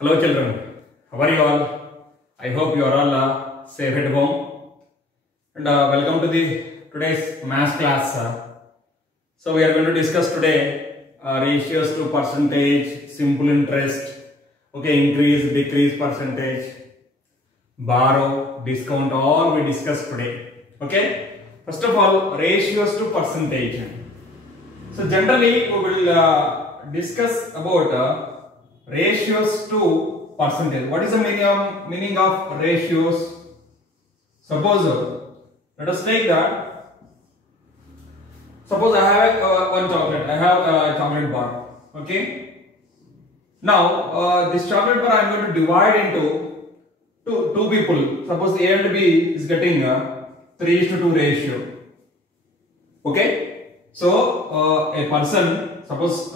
Hello children, how are you all? I hope you are all safe at home and welcome to the today's math class. So we are going to discuss today ratios to percentage, simple interest, okay, increase, decrease percentage, borrow, discount, all we discuss today. Okay, first of all, ratios to percentage. So generally we will discuss about ratios to percentage. What is the meaning of ratios? Suppose let us take that. Suppose I have one chocolate. I have a chocolate bar. Okay. Now this chocolate bar I am going to divide into two people. Suppose A and B is getting a 3:2 ratio. Okay. So a person, suppose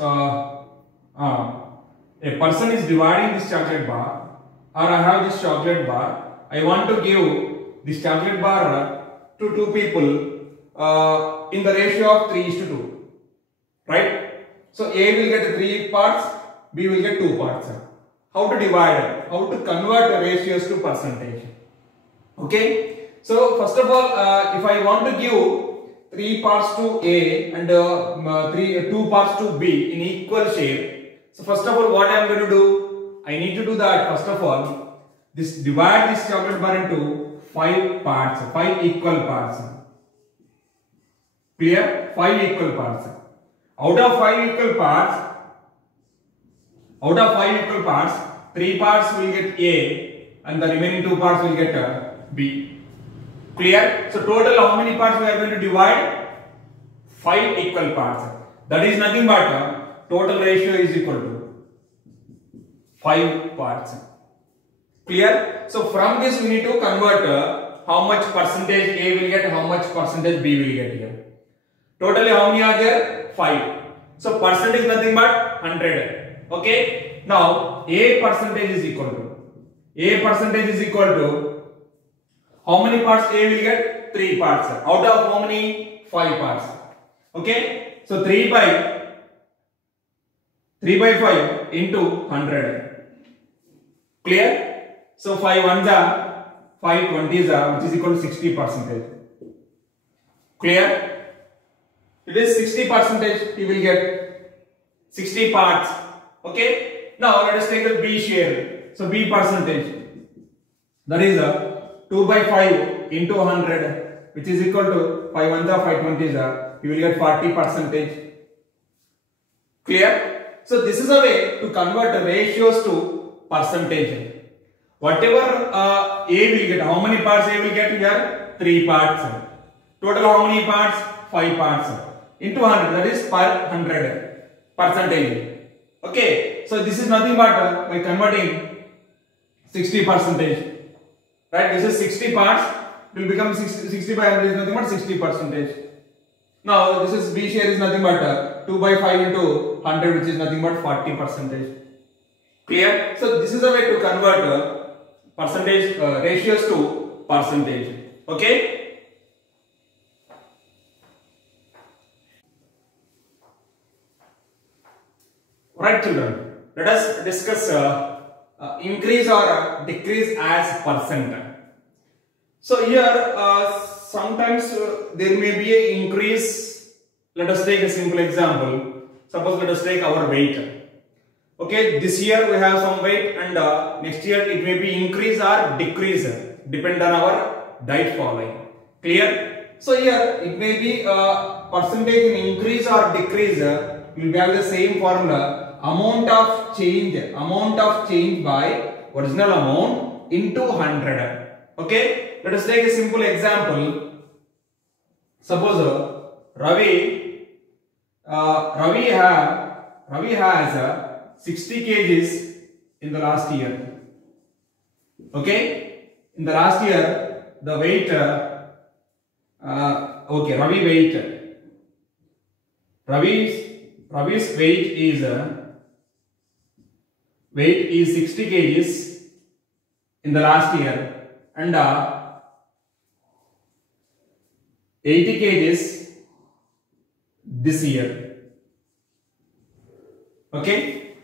a person is dividing this chocolate bar, or I have this chocolate bar. I want to give this chocolate bar to two people in the ratio of 3:2. Right? So A will get 3 parts, B will get 2 parts. How to divide? How to convert the ratios to percentage? Okay. So first of all, if I want to give 3 parts to A and 2 parts to B in equal share. So first of all, what I am going to do? I need to do that. First of all, divide this chocolate bar into 5 parts, 5 equal parts. Clear? 5 equal parts. Out of 5 equal parts, 3 parts will get A and the remaining 2 parts will get B. Clear? So total how many parts we are going to divide? 5 equal parts. That is nothing but total ratio is equal to 5 parts. Clear? So from this we need to convert how much percentage A will get, how much percentage B will get here. Totally how many are there? 5. So percent is nothing but 100. Okay. Now A percentage is equal to how many parts A will get? 3 parts. Out of how many? 5 parts. Okay. So 3 by 5 into 100. Clear? So 5 ones are 5 20s are, which is equal to 60%. Clear? It is 60%. He will get 60 parts. Okay. Now let us take the B share. So B percentage. That is 2 by 5 into 100, which is equal to 5 ones are 5 20s are. You will get 40%. Clear? So this is a way to convert the ratios to percentage. Whatever A will get, how many parts A will get here? 3 parts. Total how many parts? 5 parts. Into 100, that is per 100 percentage. Okay, so this is nothing but by converting 60%. Right, this is 60 parts, it will become 60 by 100 is nothing but 60%. Now this is B share is nothing but 2 by 5 into 100, which is nothing but 40%. Clear? So this is a way to convert percentage ratios to percentage. Okay? Right children, let us discuss increase or decrease as percent. So here sometimes there may be an increase. Let us take a simple example. Suppose let us take our weight. Okay, this year we have some weight and next year it may be increase or decrease, depend on our diet following. Clear? So here it may be percentage in increase or decrease. We will have the same formula. Amount of change by original amount into 100. Okay, let us take a simple example. Suppose Ravi has 60 kgs in the last year. Okay, in the last year the weight Ravi's weight is 60 kgs in the last year and 80 kgs this year. Okay.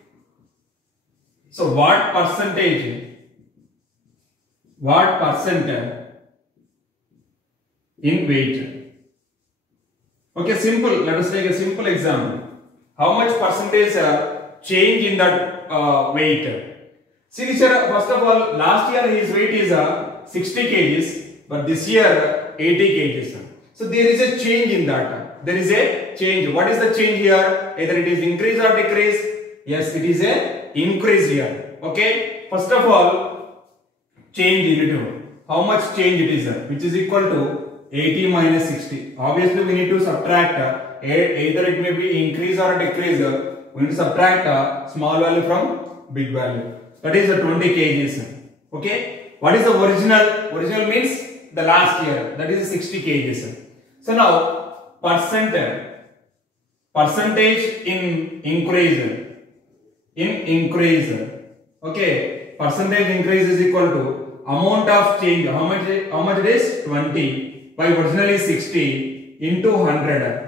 So what percent in weight? Okay, simple. Let us take a simple example. How much percentage change in that weight? See this year, first of all, last year his weight is 60 kgs, but this year 80 kgs. So there is a change in that. There is a change. What is the change here? Either it is increase or decrease. Yes, it is a increase here. Okay. First of all, change into how much change it is, which is equal to 80 minus 60. Obviously, we need to subtract either it may be increase or decrease. We need to subtract small value from big value. That is 20 kgs. Okay. What is the original? Original means the last year. That is 60 kgs. So now percentage in increase. Okay. Percentage increase is equal to amount of change. How much it is? 20. By originally 60 into 100.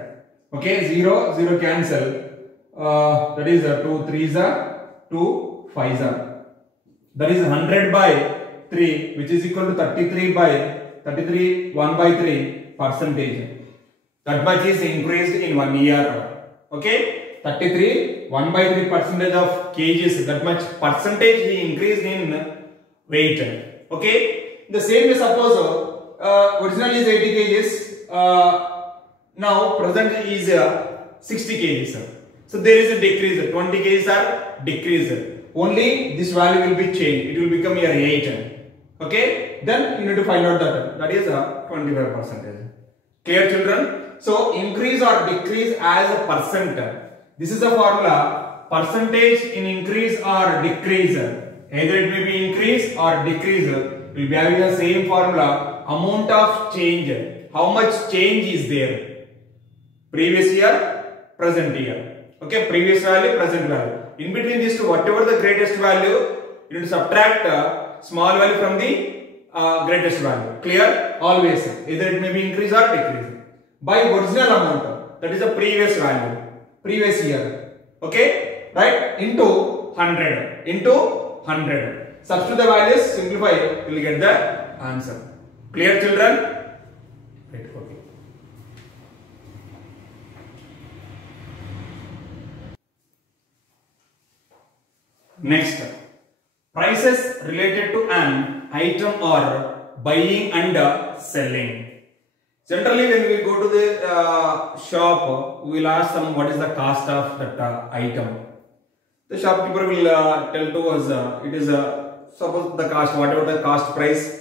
Okay, 0, 0 cancel. That is 2 3s are 2 5s are. That is 100 by 3, which is equal to 33 1 by 3 percentage. That much is increased in 1 year. Okay, 33 1 by 3 percentage of kgs. That much percentage he increased in weight. Okay, the same way suppose. Original is 80 kgs, now present is 60 kgs. So there is a decrease, 20 kgs are decreased. Only this value will be changed, it will become here 8. Okay, then you need to find out that is 25%. Clear children? So increase or decrease as a percent. This is the formula, percentage in increase or decrease. Either it may be increase or decrease. We will be having the same formula. Amount of change, how much change is there? Previous year, present year. Okay, previous value, present value. In between these two, whatever the greatest value, you need to subtract small value from the greatest value. Clear? Always. Either it may be increase or decrease. By original amount, that is the previous value, previous year. Okay, right? Into 100. Into 100. Substitute the values, simplify, you will get the answer. Clear children? Right, okay. Next, prices related to an item or buying and selling. Generally, when we go to the shop, we will ask them what is the cost of that item. The shopkeeper will tell to us it is suppose the cost, whatever the cost price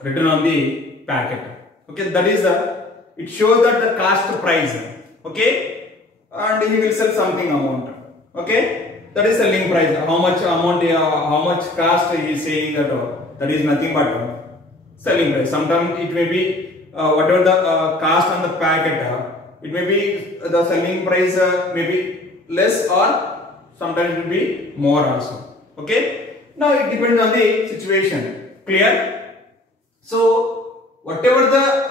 written on the packet. Okay, that is it shows that the cost price. Okay, and he will sell something amount. Okay, that is selling price. How much amount, how much cost he is saying that is nothing but selling price. Sometimes it may be whatever the cost on the packet. It may be the selling price may be less or sometimes it will be more also. Okay, now it depends on the situation. Clear? So whatever the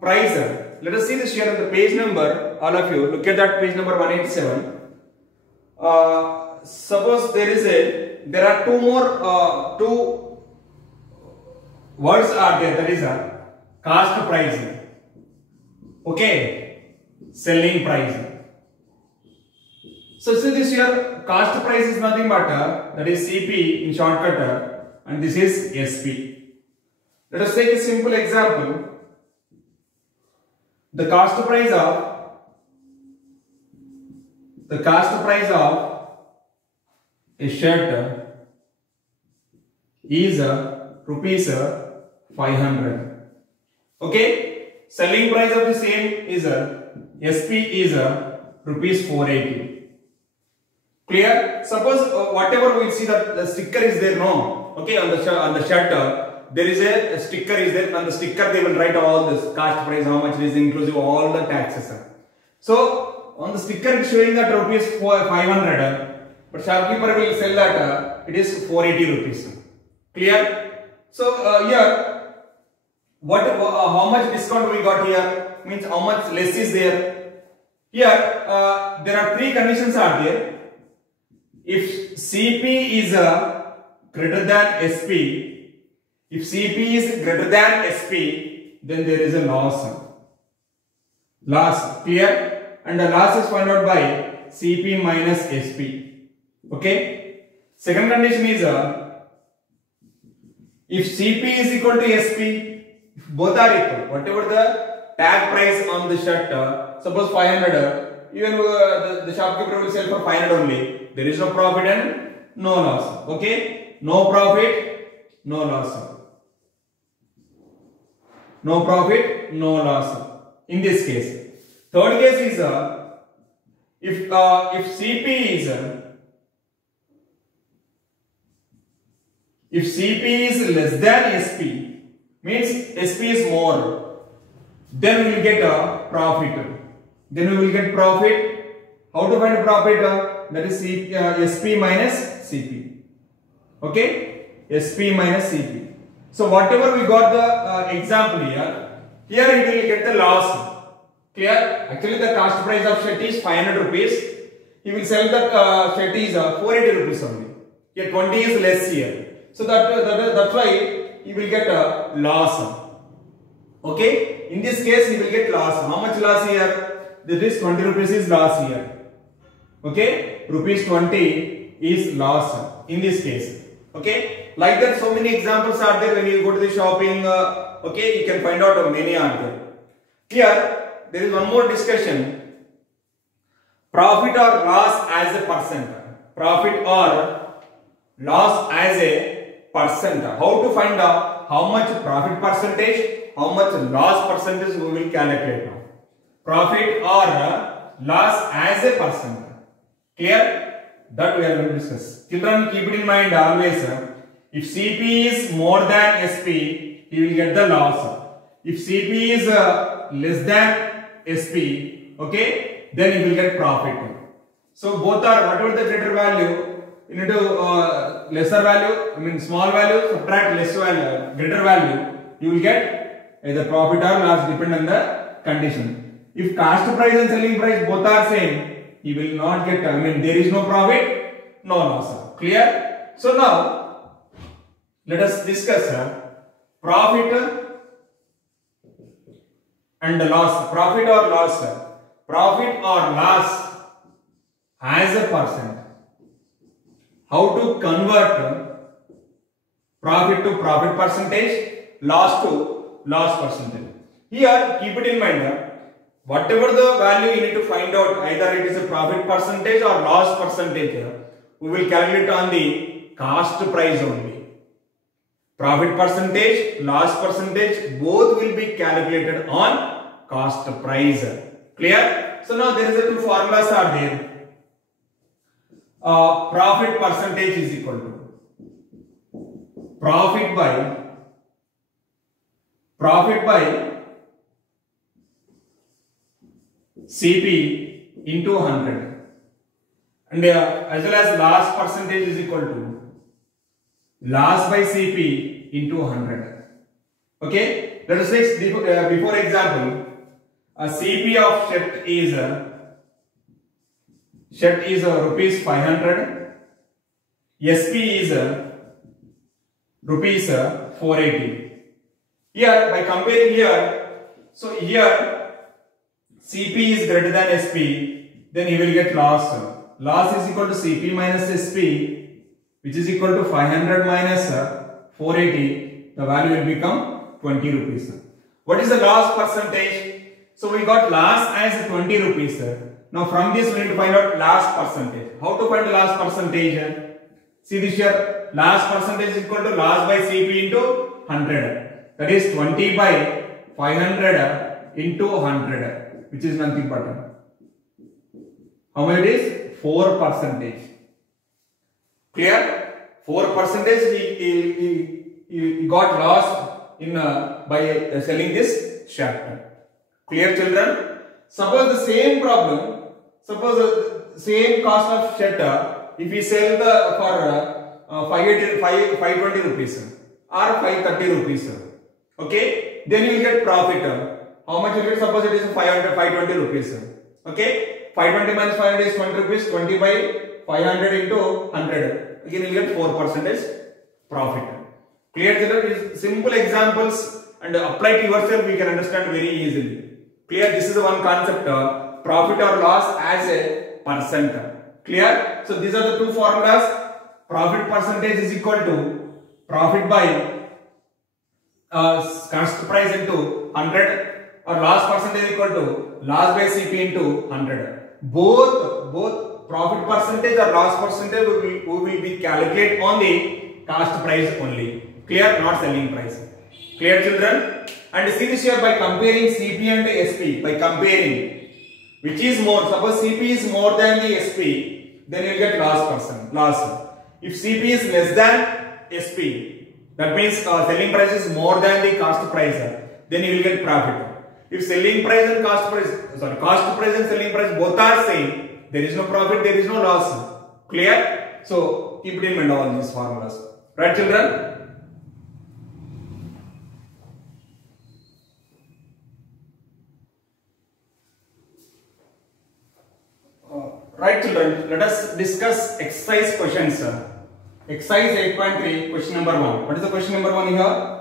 price, let us see this here on the page number. All of you look at that page number 187. Suppose there are two words are there. That is a cost price. Okay, selling price. So see this here, cost price is nothing but that is CP in shortcut. And this is SP. Let us take a simple example. The cost price of a shirt is rupees 500. Okay. Selling price of the same is SP is rupees 480. Clear? Suppose whatever we see that the sticker is there, no. Okay, on the shirt there is a sticker is there. On the sticker they will write all this cost price, how much it is, inclusive all the taxes. So on the sticker it is showing that rupees 500, but shopkeeper will sell that it is 480 rupees. Clear? So here how much discount we got here means how much less is there. Here there are three conditions are there. if CP is greater than SP, if CP is greater than SP, then there is a loss. Loss, clear? And the loss is found out by CP minus SP. Okay? Second condition is if CP is equal to SP, if both are equal, whatever the tag price on the shirt, suppose 500, even the shopkeeper will sell for 500 only. There is no profit and no loss. Okay? No profit, no loss. No profit, no loss. In this case. Third case is if CP is less than SP, means SP is more, then we will get a profit. Then we will get profit. How to find profit? That is SP minus CP. Okay? SP minus CP. So whatever we got the example here we will get the loss. Clear? Actually the cost price of shirt is 500 rupees. He will sell that shirt is 480 rupees only. Here 20 is less here. So that's why he will get a loss. Okay? In this case he will get loss. How much loss here? This is 20 rupees is loss here. Okay? Rupees 20 is loss in this case. Okay? Like that so many examples are there when you go to the shopping. Okay? You can find out many are there. Here there is one more discussion. Profit or loss as a percent. Profit or loss as a percent. How to find out how much profit percentage, how much loss percentage we will calculate now. Profit or loss as a percent. Clear? That we are going to discuss. Children, keep it in mind always. If CP is more than SP, he will get the loss. If CP is less than SP, okay, then he will get profit. So both are, whatever the greater value, you need to lesser value, I mean small value, subtract less value, greater value, you will get either profit or loss depend on the condition. If cost price and selling price both are same, he will not get, I mean there is no profit, no loss. Clear? So now, let us discuss profit and loss. Profit or loss. Profit or loss as a percent. How to convert profit to profit percentage, loss to loss percentage. Here, keep it in mind. Whatever the value you need to find out, either it is a profit percentage or loss percentage, we will calculate on the cost price only. Profit percentage, loss percentage, both will be calculated on cost price. Clear? So now there is a two formulas are there. Profit percentage is equal to profit by CP into 100, and as well as loss percentage is equal to loss by CP into 100. Okay, let us take before example. A CP of shirt is rupees 500. SP is rupees 480. Here by comparing here, so here CP is greater than SP, then he will get loss. Loss is equal to CP minus SP, which is equal to 500 minus 480. The value will become 20 rupees. What is the loss percentage? So we got loss as 20 rupees. Now from this we need to find out loss percentage. How to find the loss percentage? See this here, loss percentage is equal to loss by CP into 100. That is 20 by 500 into 100, which is nothing but how much it is? 4%. Clear? 4% he got loss in by selling this shirt. Clear, children? Suppose the same problem, suppose the same cost of shirt, if we sell the for 520 rupees or 530 rupees, okay, then you will get profit. How much will get? Suppose it is 520 rupees. Okay, 520 minus 500 is 20 rupees. 20 by 500 into 100. Again you get 4% profit. Clear children? These simple examples and apply to yourself you can understand very easily. Clear? This is the one concept, profit or loss as a percent. Clear? So these are the two formulas. Profit percentage is equal to profit by cost price into 100, or loss percentage equal to loss by CP into 100. Both profit percentage or loss percentage we will be calculated on the cost price only. Clear? Not selling price. Clear children? And see this here by comparing CP and SP. By comparing which is more, suppose CP is more than the SP, then you will get loss. If CP is less than SP, that means selling price is more than the cost price, then you will get profit. If selling price and cost price and selling price both are same, there is no profit, there is no loss. Clear? So keep it in mind all these formulas. Right children? Right children, let us discuss exercise questions. Exercise 8.3, question number 1. What is the question number 1 here?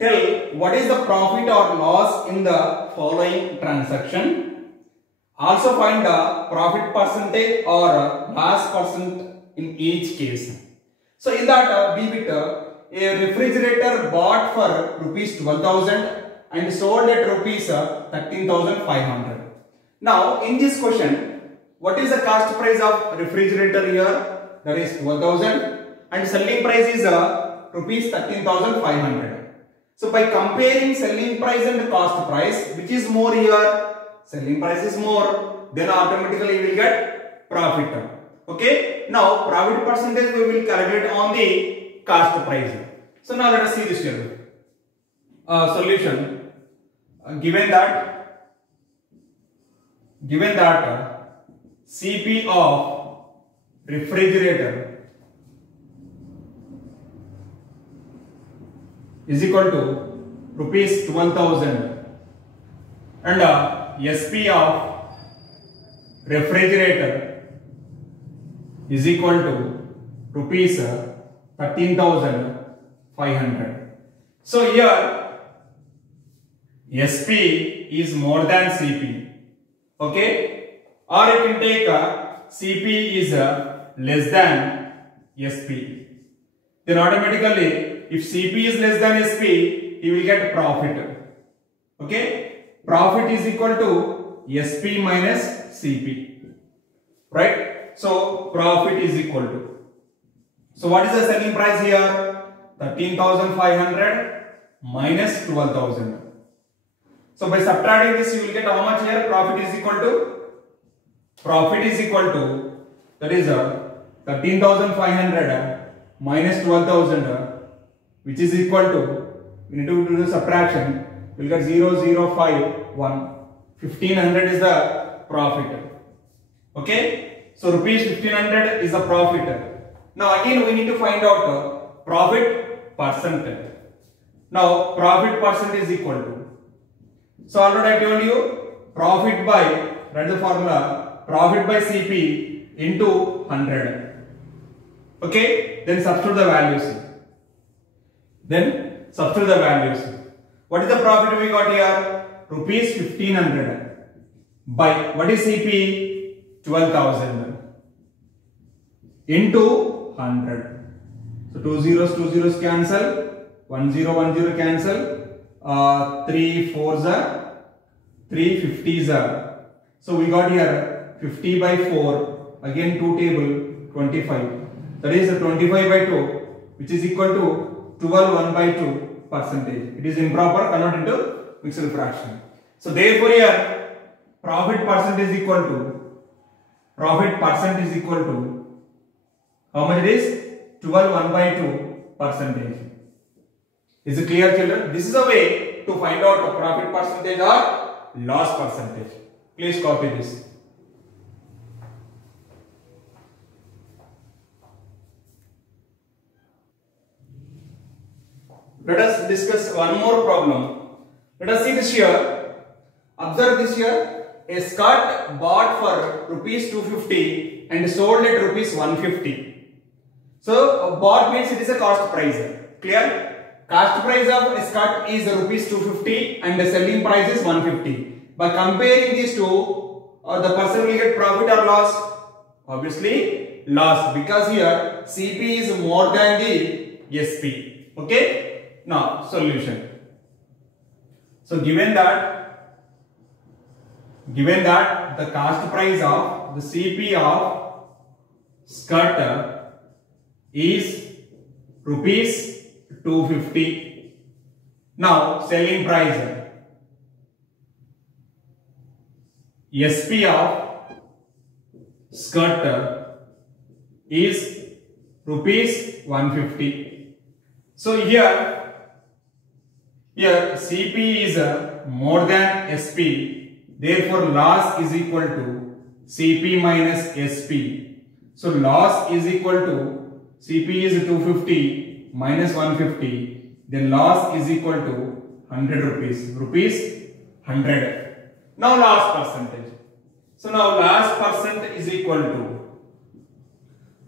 Tell what is the profit or loss in the following transaction. Also find the profit percentage or loss percent in each case. So in that a refrigerator bought for rupees 12,000 and sold at rupees 13,500. Now in this question, what is the cost price of refrigerator here? That is 12,000 and selling price is rupees 13,500. So by comparing selling price and cost price, which is more here? Selling price is more, then automatically we will get profit. Okay? Now profit percentage we will calculate on the cost price. So now let us see this here. Solution. Given that CP of refrigerator is equal to rupees 12,000 and SP of refrigerator is equal to rupees 13,500. So here SP is more than CP. Okay? Or you can take CP is less than SP. Then automatically, if CP is less than SP, you will get profit. Okay? Profit is equal to SP minus CP. Right? So profit is equal to. So what is the selling price here? 13,500 minus 12,000. So by subtracting this, you will get how much here? Profit is equal to, that is 13,500 minus 12,000, which is equal to, we need to do the subtraction, we will get 0,051. 1,500 is the profit. Okay? So rupees 1,500 is the profit. Now again we need to find out profit percent. Now profit percent is equal to, so already I told you, profit by, write the formula, profit by CP into 100. Okay? Then substitute the values. What is the profit we got here? Rupees 1,500 by, what is CP? 12,000 into 100. So 2 zeros cancel, 1 0 cancel. 3 4s are 3 50s are. So we got here 50 by 4, again 2 table 25. That is 25 by 2, which is equal to 12 1 by 2 percentage. It is improper, convert into mixed fraction. So therefore here profit percent is equal to how much it is? 12 1 by 2 percentage. Is it clear children? This is a way to find out a profit percentage or loss percentage. Please copy this. Let us discuss one more problem. Let us see this here. Observe this here. a skirt bought for rupees 250 and sold at rupees 150. So bought means it is a cost price. Clear? Cost price of a skirt is rupees 250 and the selling price is 150. By comparing these two, the person will get profit or loss? Obviously loss, because here CP is more than the SP. Okay? Now solution. So given that the cost price of the CP of skirt is rupees 250. Now selling price SP of skirt is rupees 150. So here CP is more than SP, therefore loss is equal to CP minus SP. So loss is equal to CP is 250 minus 150, then loss is equal to 100 rupees 100. Now loss percentage. So now loss percent is equal to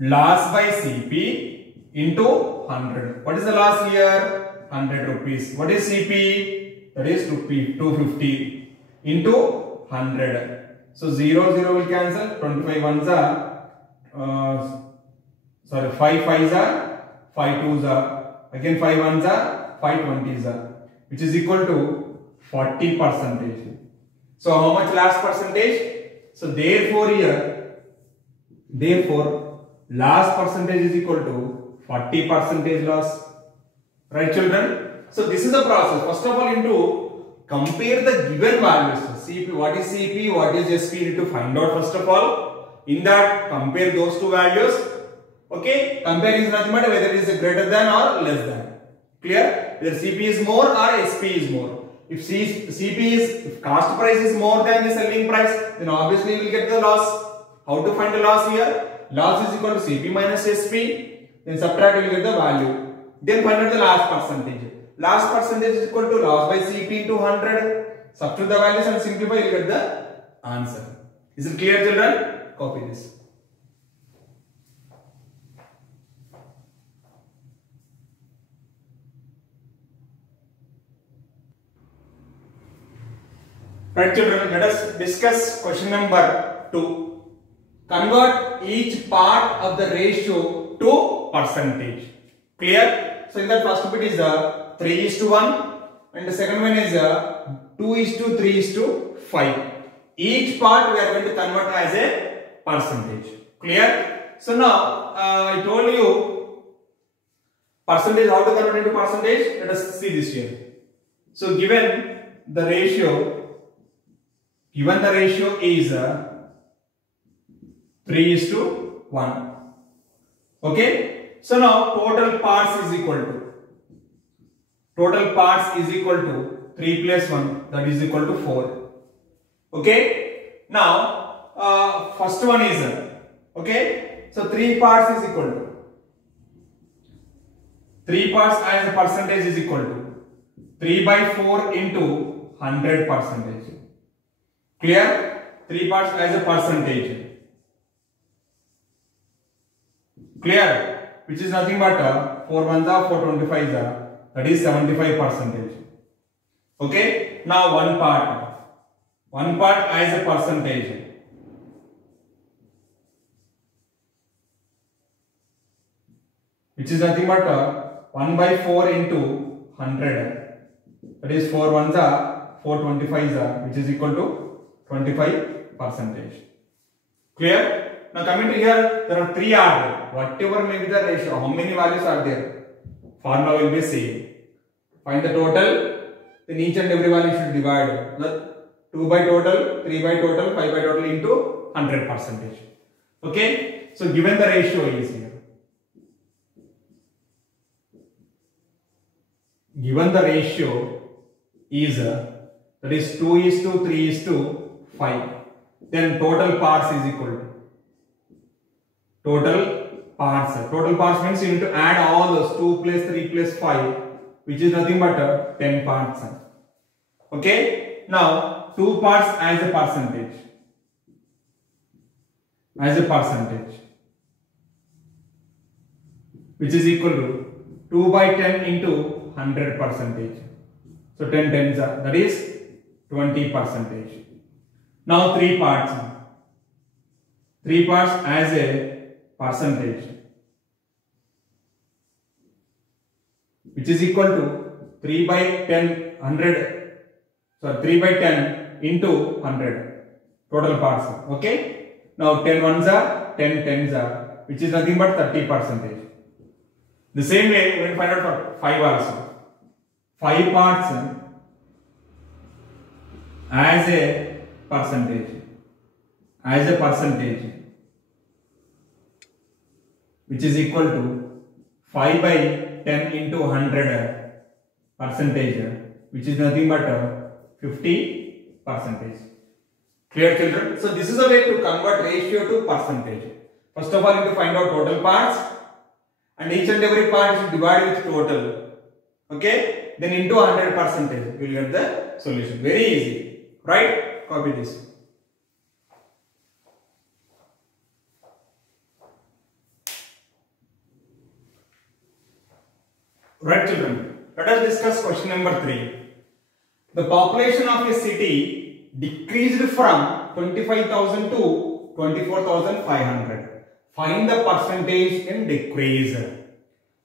loss by CP into 100. What is the loss here? 100 rupees. What is CP? That is 250 into 100. So 0 will cancel. 25 ones are 5 5s are 5 2s are, again 5 ones are 5 20s are, which is equal to 40%. So how much loss percentage? So therefore loss percentage is equal to 40% loss. Right, children? So this is the process. First of all, you need to compare the given values. CP, what is CP, what is SP, you need to find out first of all. In that, compare those two values. Okay? Compare is nothing but whether it is greater than or less than. Clear? Whether CP is more or SP is more. If if cost price is more than the selling price, then obviously we will get the loss. How to find the loss here? Loss is equal to CP minus SP. Then subtract, we will get the value. Then find out the loss percentage. Loss percentage is equal to loss by CP into 100. Substitute the values and simplify, you will get the answer. Is it clear, children? Copy this. Right, children, let us discuss question number 2. Convert each part of the ratio to percentage. Clear? So in that first bit is 3:1 and the second one is 2:3:5. Each part we are going to convert as a percentage. Clear? So now I told you percentage, how to convert into percentage. Let us see this here. So given the ratio is 3:1. Okay. So now total parts is equal to 3 plus 1, that is equal to 4. Okay. Now first one is okay. So 3 parts is equal to 3 parts as a percentage is equal to 3 by 4 into 100%. Clear? 3 parts as a percentage. Clear? Which is nothing but 4 ones are 4 25s are, that is 75%. Okay? Now one part as a percentage. Which is nothing but 1 by 4 into 100. That is 4 ones are 4 25s are, which is equal to 25%. Clear? Now coming to here, there are 3 are there. Whatever may be the ratio, how many values are there? Formula will be same. Find the total, then each and every value should divide. 2 by total, 3 by total, 5 by total into 100%. Okay? So given the ratio is here. Given the ratio is that is 2:3:5. Then total parts is equal to total parts means you need to add all those 2 plus 3 plus 5, which is nothing but 10 parts. Okay. Now two parts as a percentage. Which is equal to 2 by 10 into 100%. So 10 tens are, that is 20%. Now three parts as a percentage, which is equal to 3 by 10 into 100 total parts. Okay. Now 10 ones are 10 tens are, which is nothing but 30%. The same way we will find out for 5 also. 5 parts as a percentage, which is equal to 5 by 10 into 100%, which is nothing but 50%. Clear, children? So this is a way to convert ratio to percentage. First of all, you need to find out total parts, and each and every part is divided with total. Okay? Then into 100%, you will get the solution. Very easy. Right? Copy this. Right, children? Let us discuss question number 3. The population of a city decreased from 25,000 to 24,500. Find the percentage in decrease.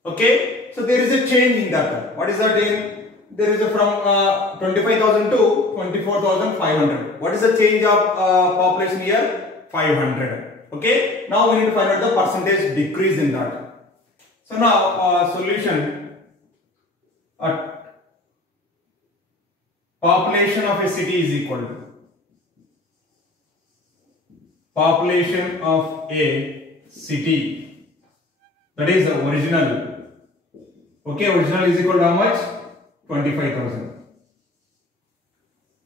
Okay? So there is a change in that. What is that in? There is a from 25,000 to 24,500. What is the change of population here? 500. Okay? Now we need to find out the percentage decrease in that. So now solution. Population of a city is equal to population of a city, that is the original. Okay, original is equal to how much? 25,000.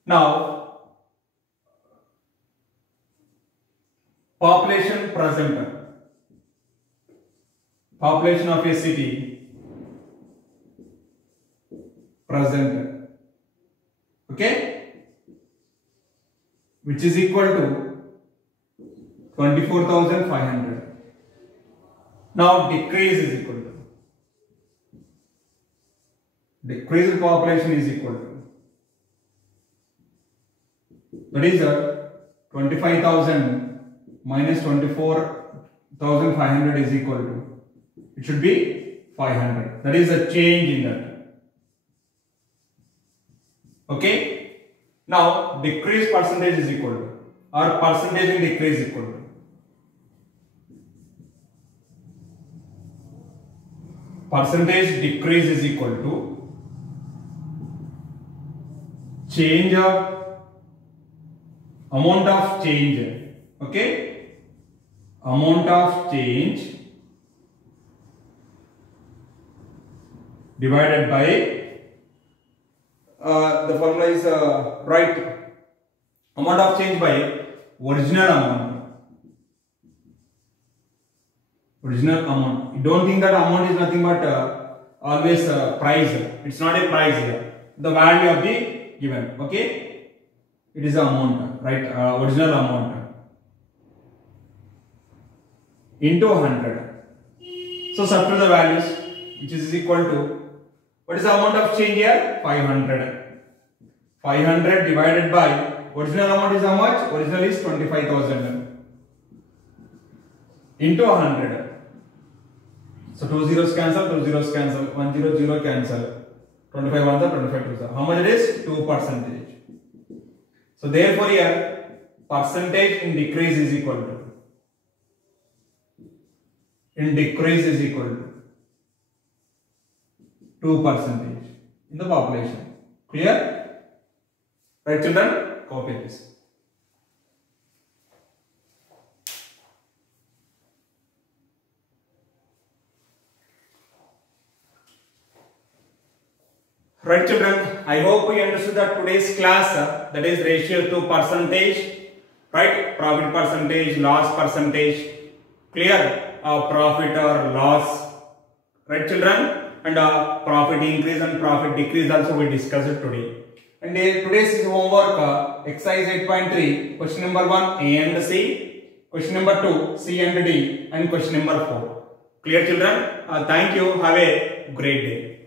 Now population present, population of a city present, okay, which is equal to 24,500. Now decrease is equal to, decrease in population is equal to, that is 25,000 minus 24,500 is equal to, it should be 500. That is a change in that. Okay. Now decrease percentage is equal to, or percentage in decrease is equal to, percentage decrease is equal to change of amount of change. Okay, amount of change divided by the formula is right, amount of change by original amount. Original amount. You don't think that amount is nothing but always price. It's not a price here. The value of the given. Okay, it is amount, right? Original amount into 100. So subtract the values, which is equal to, what is the amount of change here? 500. 500 divided by original amount is how much? Original is 25,000 into 100. So 2 zeros cancel, 2 zeros cancel, 1 0 0 cancel, 25 ones are 25 twos are. How much it is? 2%. So therefore here percentage in decrease is equal to, in decrease is equal to 2% in the population. Clear? Right, children? Copy this. Right, children? I hope you understood that today's class, that is ratio to percentage, right? Profit percentage, loss percentage. Clear? Profit or loss. Right, children? And profit increase and profit decrease also we discussed today. And today's homework exercise 8.3 question number 1 A and C, question number 2 C and D, and question number 4. Clear children? Thank you. Have a great day.